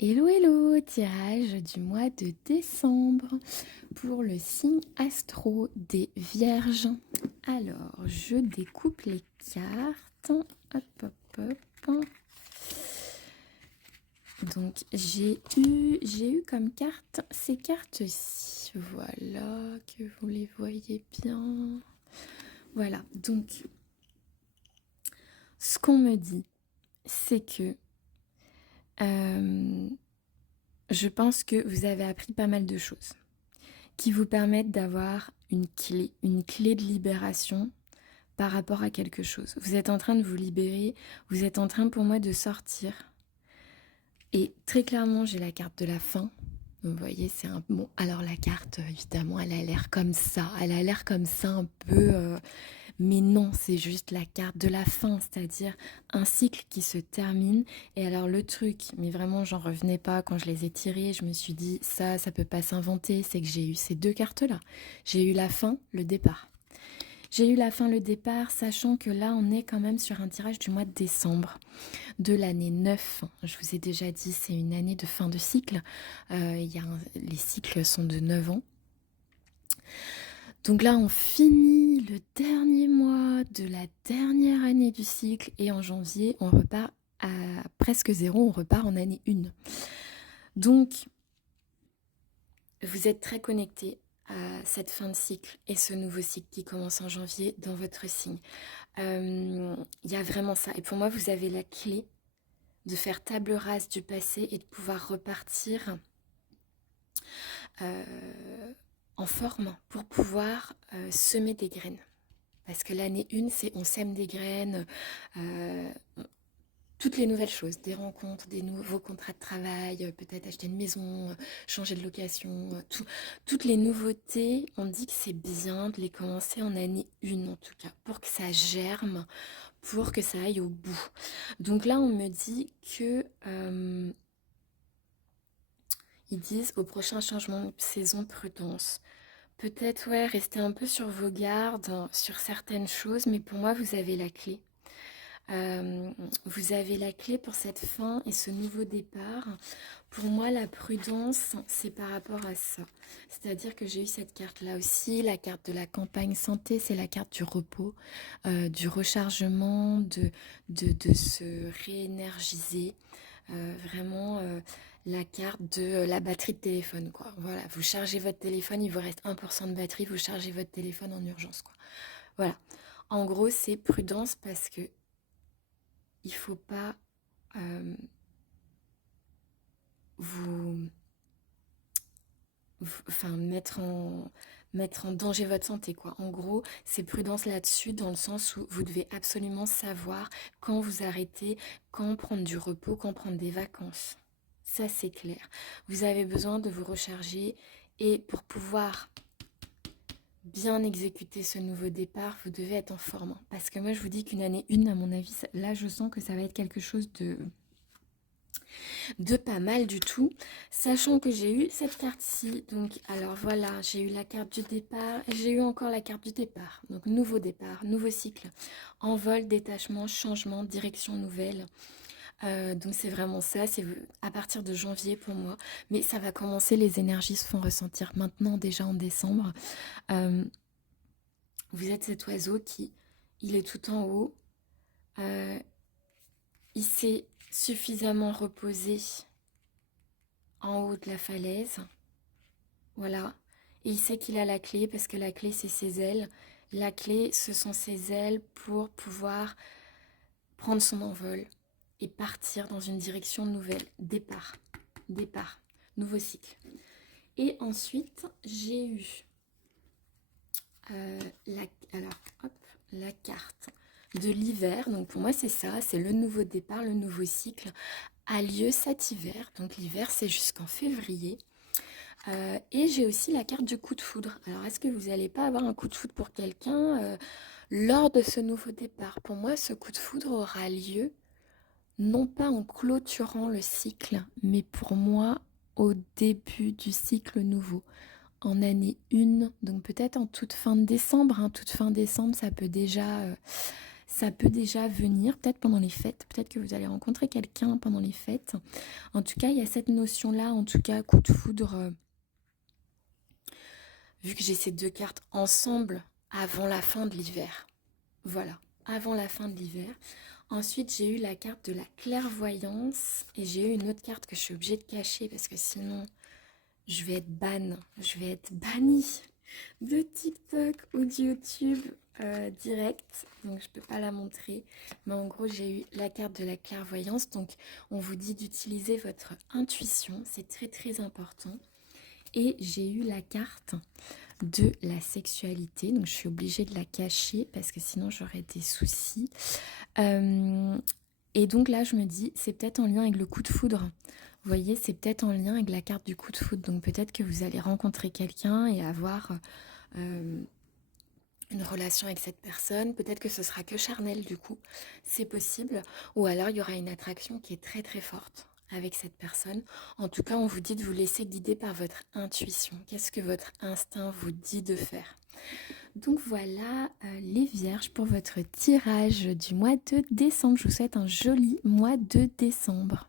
Hello, hello, tirage du mois de décembre pour le signe astro des Vierges. Alors, je découpe les cartes. Hop, hop, hop. Donc, j'ai eu comme carte ces cartes-ci. Voilà, que vous les voyez bien. Voilà, donc, ce qu'on me dit, c'est que je pense que vous avez appris pas mal de choses qui vous permettent d'avoir une clé de libération par rapport à quelque chose. Vous êtes en train de vous libérer, vous êtes en train pour moi de sortir. Et très clairement, j'ai la carte de la fin. Vous voyez, c'est un... Bon, alors la carte, évidemment, elle a l'air comme ça. Elle a l'air comme ça un peu... Mais non, c'est juste la carte de la fin, c'est-à-dire un cycle qui se termine. Et alors le truc, mais vraiment j'en revenais pas quand je les ai tirées, je me suis dit ça peut pas s'inventer, c'est que j'ai eu ces deux cartes-là. J'ai eu la fin, le départ. J'ai eu la fin, le départ, sachant que là on est quand même sur un tirage du mois de décembre de l'année 9. Je vous ai déjà dit, c'est une année de fin de cycle. Les cycles sont de 9 ans. Donc là, on finit le dernier mois de la dernière année du cycle et en janvier, on repart à presque zéro, on repart en année 1. Donc, vous êtes très connecté à cette fin de cycle et ce nouveau cycle qui commence en janvier dans votre signe. Il y a vraiment ça. Et pour moi, vous avez la clé de faire table rase du passé et de pouvoir repartir en forme pour pouvoir semer des graines. Parce que l'année 1, c'est on sème des graines, euh, toutes les nouvelles choses, des rencontres, des nouveaux contrats de travail, peut-être acheter une maison, changer de location, toutes les nouveautés, on dit que c'est bien de les commencer en année 1 en tout cas, pour que ça germe, pour que ça aille au bout. Donc là, on me dit que... ils disent au prochain changement de saison, prudence. Peut-être, ouais, rester un peu sur vos gardes, sur certaines choses, mais pour moi, vous avez la clé. Euh, Vous avez la clé pour cette fin et ce nouveau départ. Pour moi, la prudence, c'est par rapport à ça. C'est-à-dire que j'ai eu cette carte-là aussi, la carte de la campagne santé, c'est la carte du repos, du rechargement, de se réénergiser. Vraiment la carte de la batterie de téléphone, quoi. Voilà, vous chargez votre téléphone, il vous reste 1% de batterie, vous chargez votre téléphone en urgence, quoi. Voilà. En gros, c'est prudence parce que il faut pas vous, enfin, mettre en danger votre santé, quoi. En gros, c'est prudence là-dessus dans le sens où vous devez absolument savoir quand vous arrêter, quand prendre du repos, quand prendre des vacances. Ça, c'est clair. Vous avez besoin de vous recharger et pour pouvoir bien exécuter ce nouveau départ, vous devez être en forme. Parce que moi, je vous dis qu'une année 1, à mon avis, là, je sens que ça va être quelque chose de pas mal du tout, sachant que j'ai eu cette carte-ci. Donc, alors voilà, j'ai eu la carte du départ, j'ai eu encore la carte du départ. Donc, nouveau départ, nouveau cycle, envol, détachement, changement, direction nouvelle. Donc, c'est vraiment ça, c'est à partir de janvier pour moi. Mais ça va commencer, les énergies se font ressentir maintenant, déjà en décembre. Euh, Vous êtes cet oiseau qui, il est tout en haut. Euh, il s'est suffisamment reposé en haut de la falaise. Voilà. Et il sait qu'il a la clé parce que la clé, c'est ses ailes. La clé, ce sont ses ailes pour pouvoir prendre son envol et partir dans une direction nouvelle. Départ. Départ. Nouveau cycle. Et ensuite, j'ai eu la, alors, hop, la carte de l'hiver. Donc pour moi, c'est ça. C'est le nouveau départ, le nouveau cycle a lieu cet hiver. Donc l'hiver, c'est jusqu'en février. Et j'ai aussi la carte du coup de foudre. Alors, est-ce que vous n'allez pas avoir un coup de foudre pour quelqu'un lors de ce nouveau départ? Pour moi, ce coup de foudre aura lieu non pas en clôturant le cycle, mais pour moi au début du cycle nouveau, en année 1, donc peut-être en toute fin de décembre. Hein, toute fin décembre, ça peut déjà venir, peut-être pendant les fêtes, peut-être que vous allez rencontrer quelqu'un pendant les fêtes. En tout cas, il y a cette notion-là, en tout cas, coup de foudre, vu que j'ai ces deux cartes ensemble avant la fin de l'hiver. Voilà, avant la fin de l'hiver. Ensuite, j'ai eu la carte de la clairvoyance et j'ai eu une autre carte que je suis obligée de cacher parce que sinon, je vais être je vais être bannie de TikTok ou de YouTube direct. Donc, je ne peux pas la montrer. Mais en gros, j'ai eu la carte de la clairvoyance. Donc, on vous dit d'utiliser votre intuition. C'est très, très important. Et j'ai eu la carte de la sexualité. Donc, je suis obligée de la cacher parce que sinon, j'aurais des soucis. Et donc là, je me dis, c'est peut-être en lien avec le coup de foudre. Vous voyez, c'est peut-être en lien avec la carte du coup de foudre. Donc peut-être que vous allez rencontrer quelqu'un et avoir une relation avec cette personne. Peut-être que ce sera que charnel du coup. C'est possible. Ou alors, il y aura une attraction qui est très très forte avec cette personne. En tout cas, on vous dit de vous laisser guider par votre intuition. Qu'est-ce que votre instinct vous dit de faire? Donc voilà les vierges pour votre tirage du mois de décembre. Je vous souhaite un joli mois de décembre.